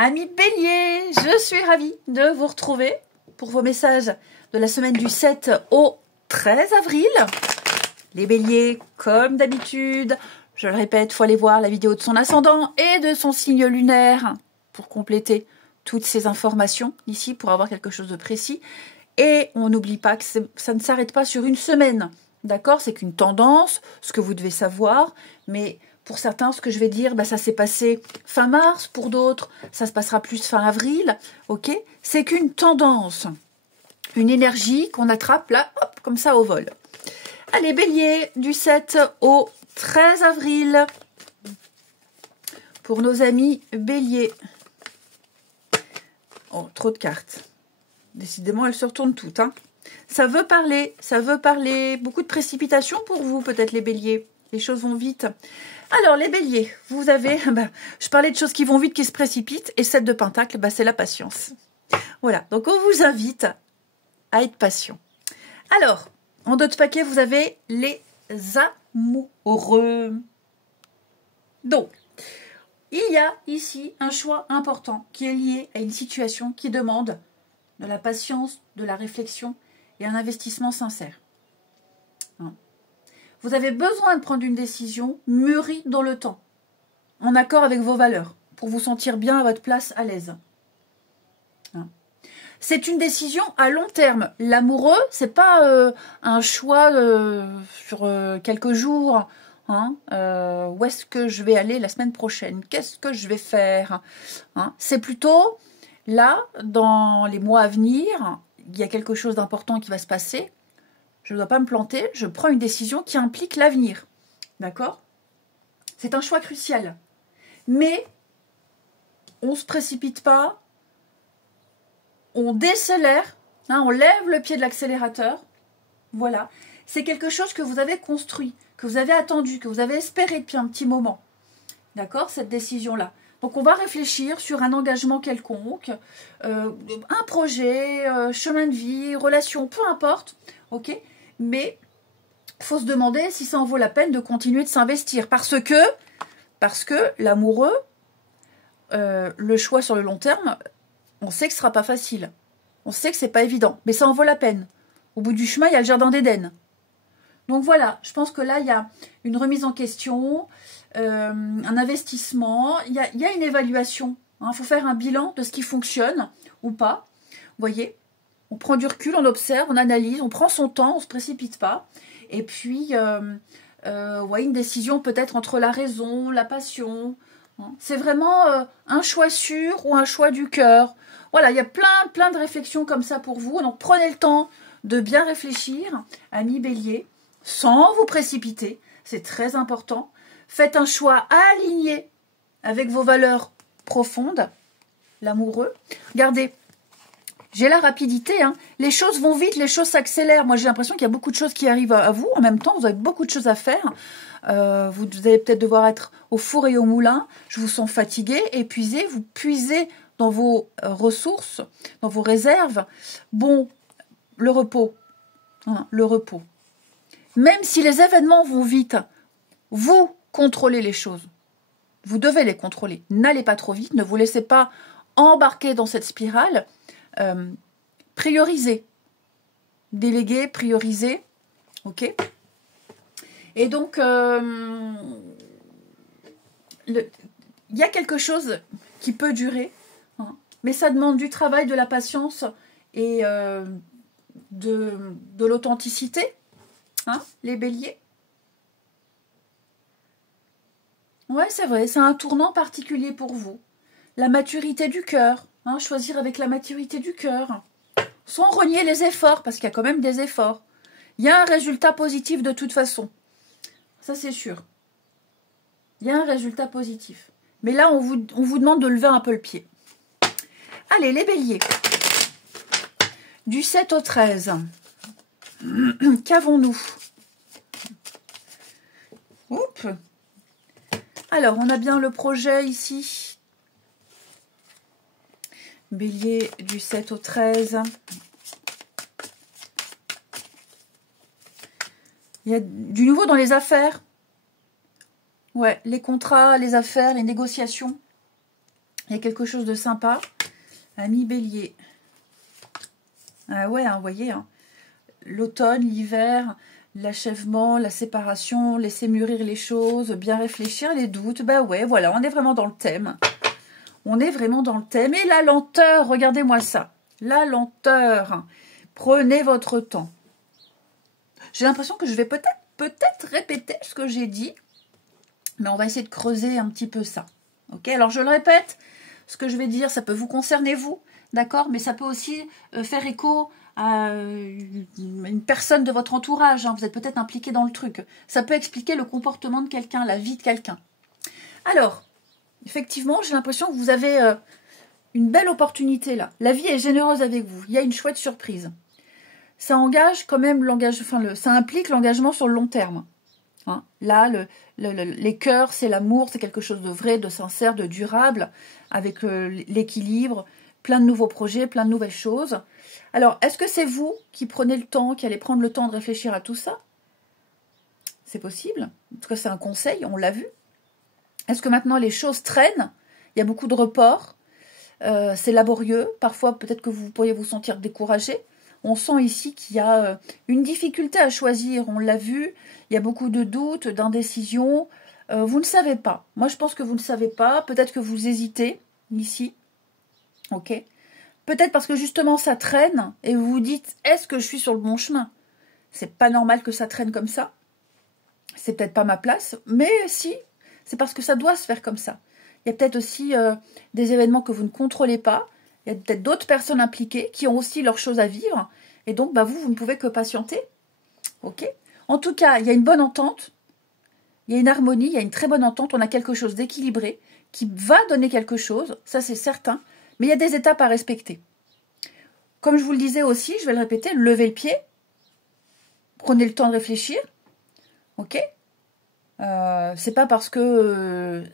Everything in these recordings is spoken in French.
Amis Bélier, je suis ravie de vous retrouver pour vos messages de la semaine du 7 au 13 avril. Les Béliers, comme d'habitude, je le répète, il faut aller voir la vidéo de son ascendant et de son signe lunaire pour compléter toutes ces informations ici, pour avoir quelque chose de précis. Et on n'oublie pas que ça ne s'arrête pas sur une semaine. D'accord? C'est qu'une tendance, ce que vous devez savoir, mais pour certains, ce que je vais dire, ça s'est passé fin mars, pour d'autres, ça se passera plus fin avril, ok? C'est qu'une tendance, une énergie qu'on attrape là, hop, comme ça au vol. Allez, Bélier, du 7 au 13 avril, pour nos amis Bélier. Oh, trop de cartes. Décidément, elles se retournent toutes, hein. Ça veut parler, beaucoup de précipitations pour vous, peut-être les Béliers. Les choses vont vite. Alors, les Béliers, vous avez... je parlais de choses qui vont vite, qui se précipitent, et 7 de Pentacle, c'est la patience. Voilà, donc on vous invite à être patient. Alors, en dos de paquet, vous avez les amoureux. Donc, il y a ici un choix important qui est lié à une situation qui demande de la patience, de la réflexion et un investissement sincère. Vous avez besoin de prendre une décision mûrie dans le temps, en accord avec vos valeurs, pour vous sentir bien à votre place, à l'aise. C'est une décision à long terme. L'amoureux, c'est pas un choix sur quelques jours. Où est-ce que je vais aller la semaine prochaine? Qu'est-ce que je vais faire? C'est plutôt là, dans les mois à venir, il y a quelque chose d'important qui va se passer. Je ne dois pas me planter, je prends une décision qui implique l'avenir. D'accord? C'est un choix crucial. Mais on ne se précipite pas, on décélère, on lève le pied de l'accélérateur. Voilà. C'est quelque chose que vous avez construit, que vous avez attendu, que vous avez espéré depuis un petit moment. D'accord? Cette décision-là. Donc, on va réfléchir sur un engagement quelconque, un projet, chemin de vie, relation, peu importe. Ok? Mais il faut se demander si ça en vaut la peine de continuer de s'investir. Parce que l'amoureux, le choix sur le long terme, on sait que ce ne sera pas facile. On sait que ce n'est pas évident. Mais ça en vaut la peine. Au bout du chemin, il y a le jardin d'Éden. Donc voilà, je pense que là, il y a une remise en question, un investissement, il y a une évaluation. Il faut faire un bilan de ce qui fonctionne ou pas. Vous voyez, on prend du recul, on observe, on analyse, on prend son temps, on ne se précipite pas. Et puis, une décision peut-être entre la raison, la passion. C'est vraiment un choix sûr ou un choix du cœur. Voilà, il y a plein de réflexions comme ça pour vous. Donc, prenez le temps de bien réfléchir, amis Bélier, sans vous précipiter. C'est très important. Faites un choix aligné avec vos valeurs profondes, l'amoureux. Regardez, j'ai la rapidité. Les choses vont vite, les choses s'accélèrent. Moi, j'ai l'impression qu'il y a beaucoup de choses qui arrivent à vous. En même temps, vous avez beaucoup de choses à faire. Vous allez peut-être devoir être au four et au moulin. Je vous sens fatigué, épuisé. Vous puisez dans vos ressources, dans vos réserves. Bon, le repos. Le repos. Même si les événements vont vite, vous contrôlez les choses. Vous devez les contrôler. N'allez pas trop vite. Ne vous laissez pas embarquer dans cette spirale. Priorisez. Déléguer, prioriser. Ok? Et donc, il y a quelque chose qui peut durer. Mais ça demande du travail, de la patience et de l'authenticité. Les Béliers. Ouais, c'est vrai, c'est un tournant particulier pour vous. La maturité du cœur, choisir avec la maturité du cœur. Sans renier les efforts, parce qu'il y a quand même des efforts. Il y a un résultat positif de toute façon. Ça, c'est sûr. Il y a un résultat positif. Mais là, on vous demande de lever un peu le pied. Allez, les Béliers. Du 7 au 13. Qu'avons-nous? Oups. Alors, on a bien le projet ici. Bélier du 7 au 13. Il y a du nouveau dans les affaires. Ouais, les contrats, les affaires, les négociations. Il y a quelque chose de sympa. Ami Bélier. Ah ouais, hein, vous voyez, hein, l'automne, l'hiver, l'achèvement, la séparation, laisser mûrir les choses, bien réfléchir, les doutes. Ben ouais, voilà, on est vraiment dans le thème. On est vraiment dans le thème. Et la lenteur, regardez-moi ça. La lenteur. Prenez votre temps. J'ai l'impression que je vais peut-être répéter ce que j'ai dit. Mais on va essayer de creuser un petit peu ça. Ok, alors je le répète, ce que je vais dire, ça peut vous concerner vous, d'accord, mais ça peut aussi faire écho à une personne de votre entourage. Hein. Vous êtes peut-être impliqué dans le truc. Ça peut expliquer le comportement de quelqu'un, la vie de quelqu'un. Alors, effectivement, j'ai l'impression que vous avez une belle opportunité là. La vie est généreuse avec vous. Il y a une chouette surprise. Ça engage quand même ça implique l'engagement sur le long terme. Hein. Là, les cœurs, c'est l'amour, c'est quelque chose de vrai, de sincère, de durable, avec l'équilibre, plein de nouveaux projets, plein de nouvelles choses. Alors, est-ce que c'est vous qui prenez le temps, qui allez prendre le temps de réfléchir à tout ça? C'est possible. En tout cas, c'est un conseil, on l'a vu. Est-ce que maintenant les choses traînent? Il y a beaucoup de reports, c'est laborieux, parfois peut-être que vous pourriez vous sentir découragé. On sent ici qu'il y a une difficulté à choisir, on l'a vu, il y a beaucoup de doutes, d'indécision. Vous ne savez pas. Moi, je pense que vous ne savez pas. Peut-être que vous hésitez ici. Ok. Peut-être parce que justement, ça traîne et vous vous dites, est-ce que je suis sur le bon chemin? C'est pas normal que ça traîne comme ça. C'est peut-être pas ma place, mais si, c'est parce que ça doit se faire comme ça. Il y a peut-être aussi des événements que vous ne contrôlez pas. Il y a peut-être d'autres personnes impliquées qui ont aussi leurs choses à vivre. Et donc, bah, vous ne pouvez que patienter. Ok. En tout cas, il y a une bonne entente. Il y a une harmonie, il y a une très bonne entente. On a quelque chose d'équilibré qui va donner quelque chose. Ça, c'est certain. Mais il y a des étapes à respecter. Comme je vous le disais aussi, je vais le répéter, levez le pied. Prenez le temps de réfléchir. Ok. C'est pas parce que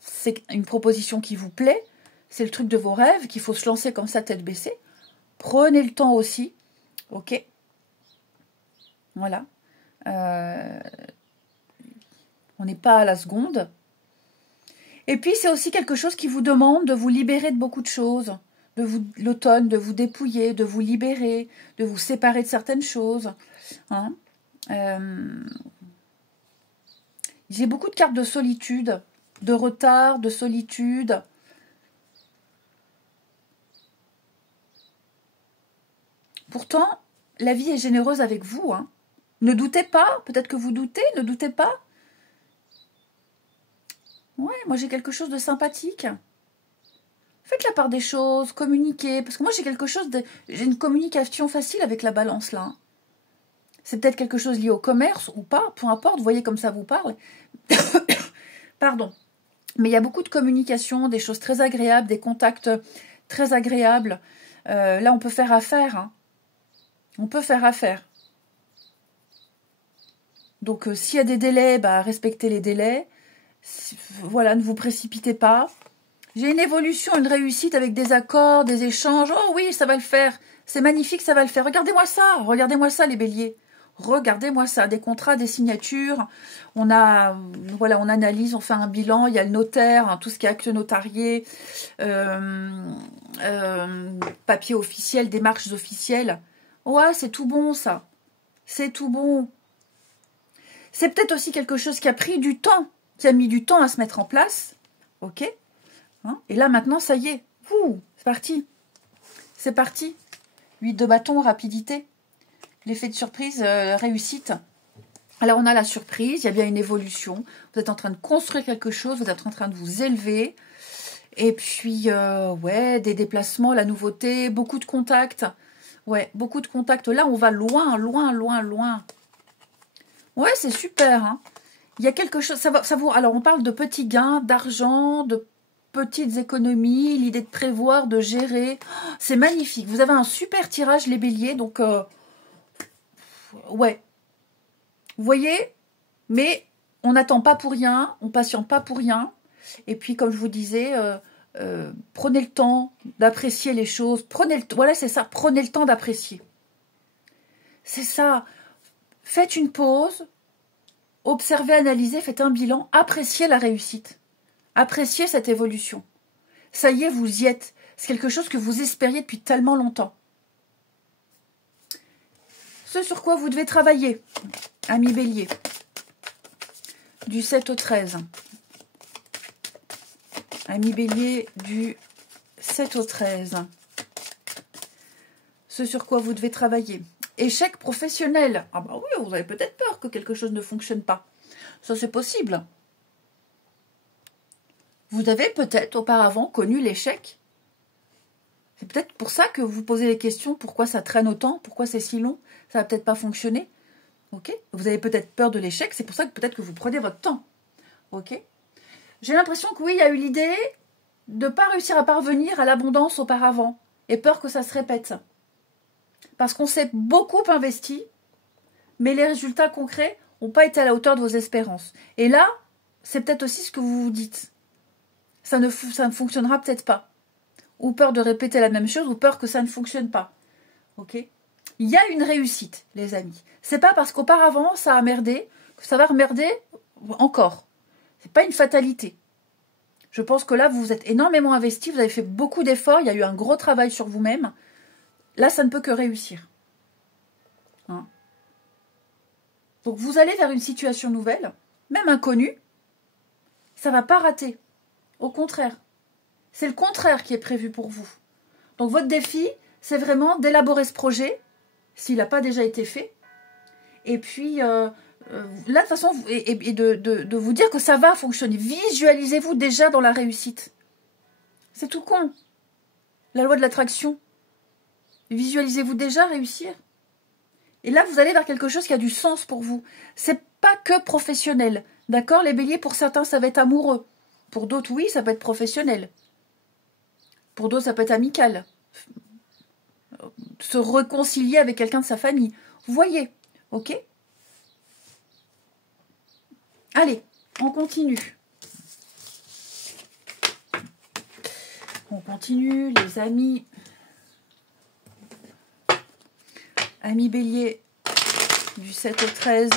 c'est une proposition qui vous plaît, c'est le truc de vos rêves, qu'il faut se lancer comme ça tête baissée. Prenez le temps aussi, ok. Voilà. On n'est pas à la seconde. Et puis c'est aussi quelque chose qui vous demande de vous libérer de beaucoup de choses, l'automne, de vous dépouiller, de vous libérer, de vous séparer de certaines choses. Hein. J'ai beaucoup de cartes de solitude, de retard, de solitude. Pourtant, la vie est généreuse avec vous. Hein. Ne doutez pas, peut-être que vous doutez, ne doutez pas. Ouais, moi j'ai quelque chose de sympathique. Faites la part des choses, communiquez. Parce que moi j'ai une communication facile avec la balance là. C'est peut-être quelque chose lié au commerce ou pas, peu importe, vous voyez comme ça vous parle. Pardon. Mais il y a beaucoup de communication, des choses très agréables, des contacts très agréables. Là, on peut faire affaire. Hein. On peut faire affaire. Donc, s'il y a des délais, bah, respectez les délais. Voilà, ne vous précipitez pas. J'ai une évolution, une réussite avec des accords, des échanges. Oh oui, ça va le faire. C'est magnifique, ça va le faire. Regardez-moi ça, les béliers. Regardez-moi ça, des contrats, des signatures. On analyse, on fait un bilan. Il y a le notaire, hein, tout ce qui est acte notarié, papier officiel, démarches officielles. Ouais, c'est tout bon ça. C'est tout bon. C'est peut-être aussi quelque chose qui a pris du temps, qui a mis du temps à se mettre en place. Ok. Hein, et là maintenant, ça y est. C'est parti. C'est parti. 8 de bâton, rapidité. L'effet de surprise, réussite. Alors, on a la surprise, il y a bien une évolution. Vous êtes en train de construire quelque chose, vous êtes en train de vous élever. Et puis, ouais, des déplacements, la nouveauté, beaucoup de contacts. Ouais, beaucoup de contacts. Là, on va loin, loin, loin, loin. Ouais, c'est super. Hein. Il y a quelque chose, alors, on parle de petits gains, d'argent, de petites économies, l'idée de prévoir, de gérer. Oh, c'est magnifique. Vous avez un super tirage, les béliers, donc... ouais. Vous voyez? Mais on n'attend pas pour rien, on patiente pas pour rien. Et puis, comme je vous disais, prenez le temps d'apprécier les choses. Voilà, c'est ça, prenez le temps d'apprécier. C'est ça. Faites une pause, observez, analysez, faites un bilan, appréciez la réussite. Appréciez cette évolution. Ça y est, vous y êtes. C'est quelque chose que vous espériez depuis tellement longtemps. Ce sur quoi vous devez travailler, ami Bélier. Du 7 au 13. Ami Bélier, du 7 au 13. Ce sur quoi vous devez travailler. Échec professionnel. Ah bah oui, vous avez peut-être peur que quelque chose ne fonctionne pas. Ça, c'est possible. Vous avez peut-être auparavant connu l'échec. C'est peut-être pour ça que vous posez les questions. Pourquoi ça traîne autant? Pourquoi c'est si long? Ça va peut-être pas fonctionner. Ok? Vous avez peut-être peur de l'échec. C'est pour ça que peut-être que vous prenez votre temps. Ok? J'ai l'impression que oui, il y a eu l'idée de ne pas réussir à parvenir à l'abondance auparavant. Et peur que ça se répète. Parce qu'on s'est beaucoup investi, mais les résultats concrets n'ont pas été à la hauteur de vos espérances. Et là, c'est peut-être aussi ce que vous vous dites. Ça ne fonctionnera peut-être pas. Ou peur de répéter la même chose, ou peur que ça ne fonctionne pas. Ok? Il y a une réussite, les amis. C'est pas parce qu'auparavant ça a merdé que ça va remerder encore. C'est pas une fatalité. Je pense que là, vous vous êtes énormément investi, vous avez fait beaucoup d'efforts, il y a eu un gros travail sur vous-même. Là, ça ne peut que réussir. Hein? Donc, vous allez vers une situation nouvelle, même inconnue, ça ne va pas rater. Au contraire. C'est le contraire qui est prévu pour vous. Donc, votre défi, c'est vraiment d'élaborer ce projet, s'il n'a pas déjà été fait. Et puis, là, de toute façon, et de vous dire que ça va fonctionner. Visualisez-vous déjà dans la réussite. C'est tout con. La loi de l'attraction. Visualisez-vous déjà réussir. Et là, vous allez vers quelque chose qui a du sens pour vous. C'est pas que professionnel. D'accord? Les béliers, pour certains, ça va être amoureux. Pour d'autres, oui, ça peut être professionnel. Pour d'autres, ça peut être amical. Se réconcilier avec quelqu'un de sa famille. Vous voyez? Ok? Allez, on continue. On continue, les amis. Amis bélier, du 7 au 13.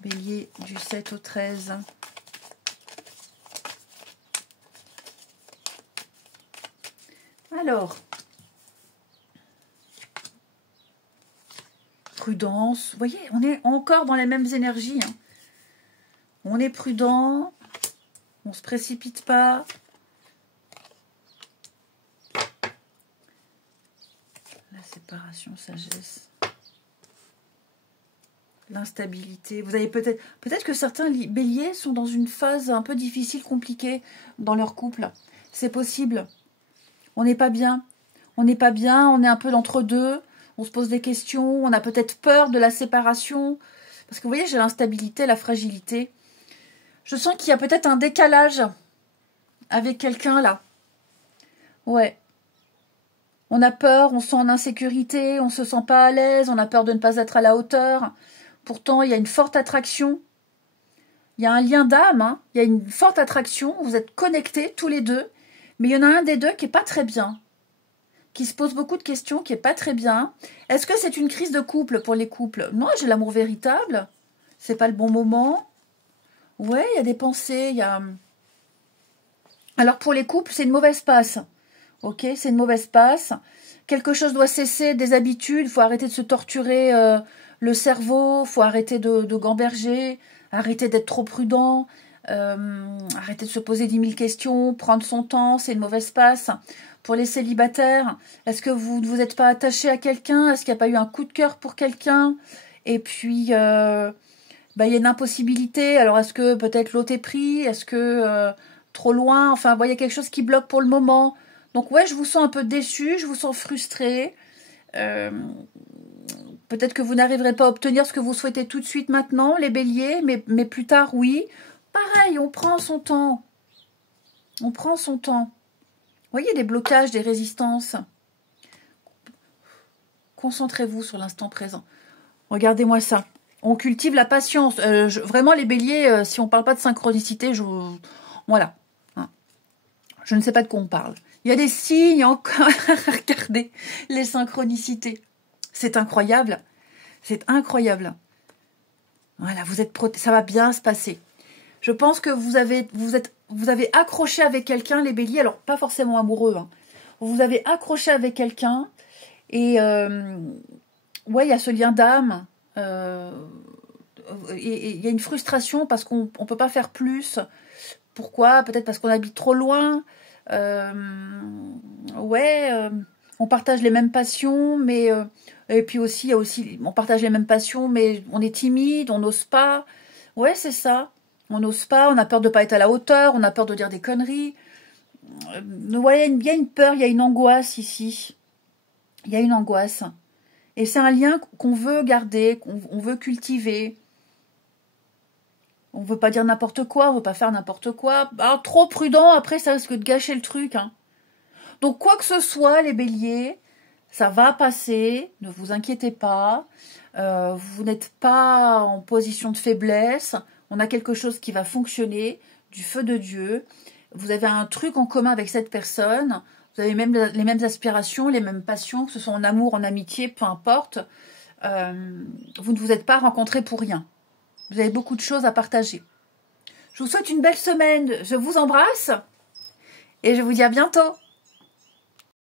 Bélier, du 7 au 13. Alors, prudence. Vous voyez, on est encore dans les mêmes énergies. Hein. On est prudent. On ne se précipite pas. La séparation, sagesse. L'instabilité. Vous avez peut-être que certains béliers sont dans une phase un peu difficile, compliquée dans leur couple. C'est possible. On n'est pas bien. On n'est pas bien, on est un peu d'entre-deux. On se pose des questions. On a peut-être peur de la séparation. Parce que vous voyez, j'ai l'instabilité, la fragilité. Je sens qu'il y a peut-être un décalage avec quelqu'un là. Ouais. On a peur, on se sent en insécurité, on ne se sent pas à l'aise, on a peur de ne pas être à la hauteur. Pourtant, il y a une forte attraction. Il y a un lien d'âme, hein. Il y a une forte attraction. Vous êtes connectés tous les deux. Mais il y en a un des deux qui n'est pas très bien. Qui se pose beaucoup de questions, qui n'est pas très bien. Est-ce que c'est une crise de couple pour les couples? Non, j'ai l'amour véritable. C'est pas le bon moment. Ouais, il y a des pensées, il y a... Alors pour les couples, c'est une mauvaise passe. Ok, c'est une mauvaise passe. Quelque chose doit cesser, des habitudes. Il faut arrêter de se torturer le cerveau. Il faut arrêter de gamberger. Arrêter d'être trop prudent. Arrêter de se poser 10 000 questions. Prendre son temps, c'est une mauvaise passe. Pour les célibataires, est-ce que vous ne vous êtes pas attaché à quelqu'un? Est-ce qu'il n'y a pas eu un coup de cœur pour quelqu'un? Et puis, il y a une impossibilité. Alors, est-ce que peut-être l'autre est pris? Est-ce que trop loin? Enfin, vous voyez quelque chose qui bloque pour le moment. Donc, ouais, je vous sens un peu déçu, je vous sens frustré. Peut-être que vous n'arriverez pas à obtenir ce que vous souhaitez tout de suite maintenant, les béliers, mais plus tard, oui. Pareil, on prend son temps. On prend son temps. Vous voyez, des blocages, des résistances. Concentrez-vous sur l'instant présent. Regardez-moi ça. On cultive la patience. Vraiment, les béliers, si on ne parle pas de synchronicité, voilà. Hein. Je ne sais pas de quoi on parle. Il y a des signes encore. Regardez les synchronicités. C'est incroyable. C'est incroyable. Voilà, vous êtes ça va bien se passer. Je pense que vous avez accroché avec quelqu'un, les béliers, alors pas forcément amoureux, hein. Vous avez accroché avec quelqu'un et ouais, il y a ce lien d'âme. Et il y a une frustration parce qu'on ne peut pas faire plus. Pourquoi? Peut-être parce qu'on habite trop loin. Ouais, on partage les mêmes passions, mais et puis aussi, il y a aussi, on partage les mêmes passions, mais on est timide, on n'ose pas. Ouais, c'est ça. On n'ose pas, on a peur de ne pas être à la hauteur, on a peur de dire des conneries. Ouais, il y a une peur, il y a une angoisse ici. Il y a une angoisse. Et c'est un lien qu'on veut garder, qu'on veut cultiver. On veut pas dire n'importe quoi, on veut pas faire n'importe quoi. Alors, trop prudent, après ça risque de gâcher le truc, hein. Donc quoi que ce soit, les béliers, ça va passer, ne vous inquiétez pas. Vous n'êtes pas en position de faiblesse. On a quelque chose qui va fonctionner, du feu de Dieu. Vous avez un truc en commun avec cette personne. Vous avez même les mêmes aspirations, les mêmes passions, que ce soit en amour, en amitié, peu importe. Vous ne vous êtes pas rencontrés pour rien. Vous avez beaucoup de choses à partager. Je vous souhaite une belle semaine. Je vous embrasse et je vous dis à bientôt.